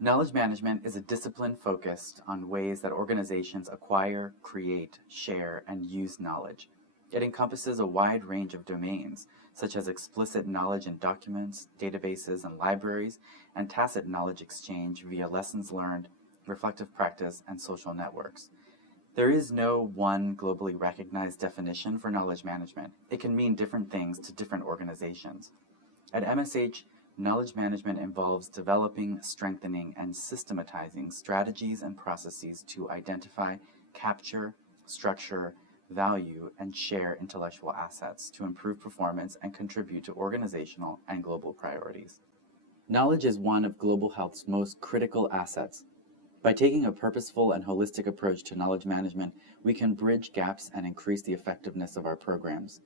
Knowledge management is a discipline focused on ways that organizations acquire, create, share, and use knowledge. It encompasses a wide range of domains, such as explicit knowledge in documents, databases, and libraries, and tacit knowledge exchange via lessons learned, reflective practice, and social networks. There is no one globally recognized definition for knowledge management. It can mean different things to different organizations. At MSH, knowledge management involves developing, strengthening, and systematizing strategies and processes to identify, capture, structure, value, and share intellectual assets to improve performance and contribute to organizational and global priorities. Knowledge is one of global health's most critical assets. By taking a purposeful and holistic approach to knowledge management, we can bridge gaps and increase the effectiveness of our programs.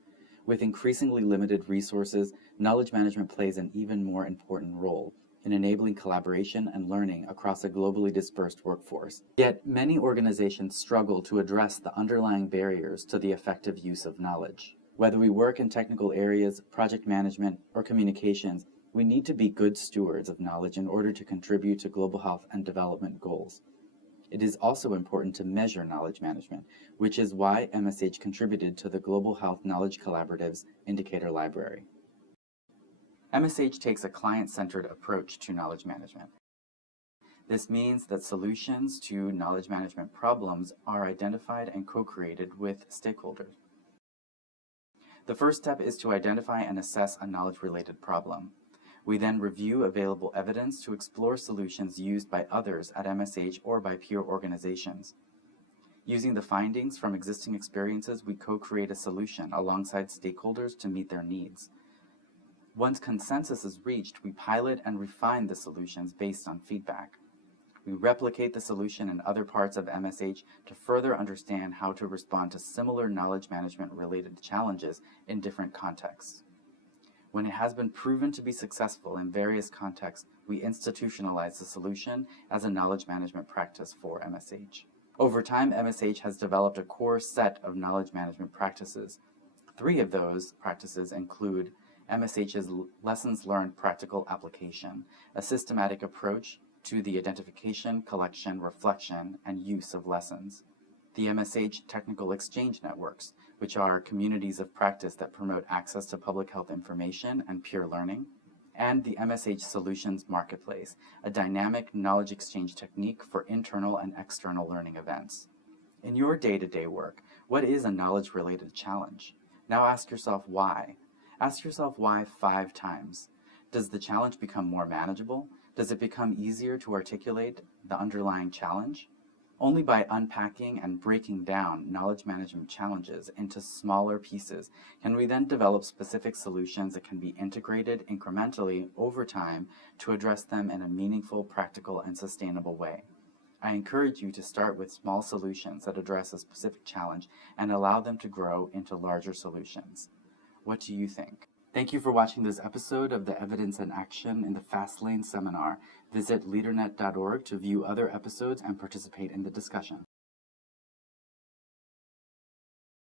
With increasingly limited resources, knowledge management plays an even more important role in enabling collaboration and learning across a globally dispersed workforce. Yet, many organizations struggle to address the underlying barriers to the effective use of knowledge. Whether we work in technical areas, project management, or communications, we need to be good stewards of knowledge in order to contribute to global health and development goals. It is also important to measure knowledge management, which is why MSH contributed to the Global Health Knowledge Collaborative's Indicator Library. MSH takes a client-centered approach to knowledge management. This means that solutions to knowledge management problems are identified and co-created with stakeholders. The first step is to identify and assess a knowledge-related problem. We then review available evidence to explore solutions used by others at MSH or by peer organizations. Using the findings from existing experiences, we co-create a solution alongside stakeholders to meet their needs. Once consensus is reached, we pilot and refine the solutions based on feedback. We replicate the solution in other parts of MSH to further understand how to respond to similar knowledge management-related challenges in different contexts. When it has been proven to be successful in various contexts, we institutionalize the solution as a knowledge management practice for MSH. Over time, MSH has developed a core set of knowledge management practices. 3 of those practices include MSH's Lessons Learned Practical Application, a systematic approach to the identification, collection, reflection, and use of lessons. The MSH Technical Exchange Networks, which are communities of practice that promote access to public health information and peer learning, and the MSH Solutions Marketplace, a dynamic knowledge exchange technique for internal and external learning events. In your day-to-day work, what is a knowledge-related challenge? Now ask yourself why. Ask yourself why 5 times. Does the challenge become more manageable? Does it become easier to articulate the underlying challenge? Only by unpacking and breaking down knowledge management challenges into smaller pieces can we then develop specific solutions that can be integrated incrementally over time to address them in a meaningful, practical, and sustainable way. I encourage you to start with small solutions that address a specific challenge and allow them to grow into larger solutions. What do you think? Thank you for watching this episode of the Evidence and Action in the Fastlane seminar. Visit leadernet.org to view other episodes and participate in the discussion.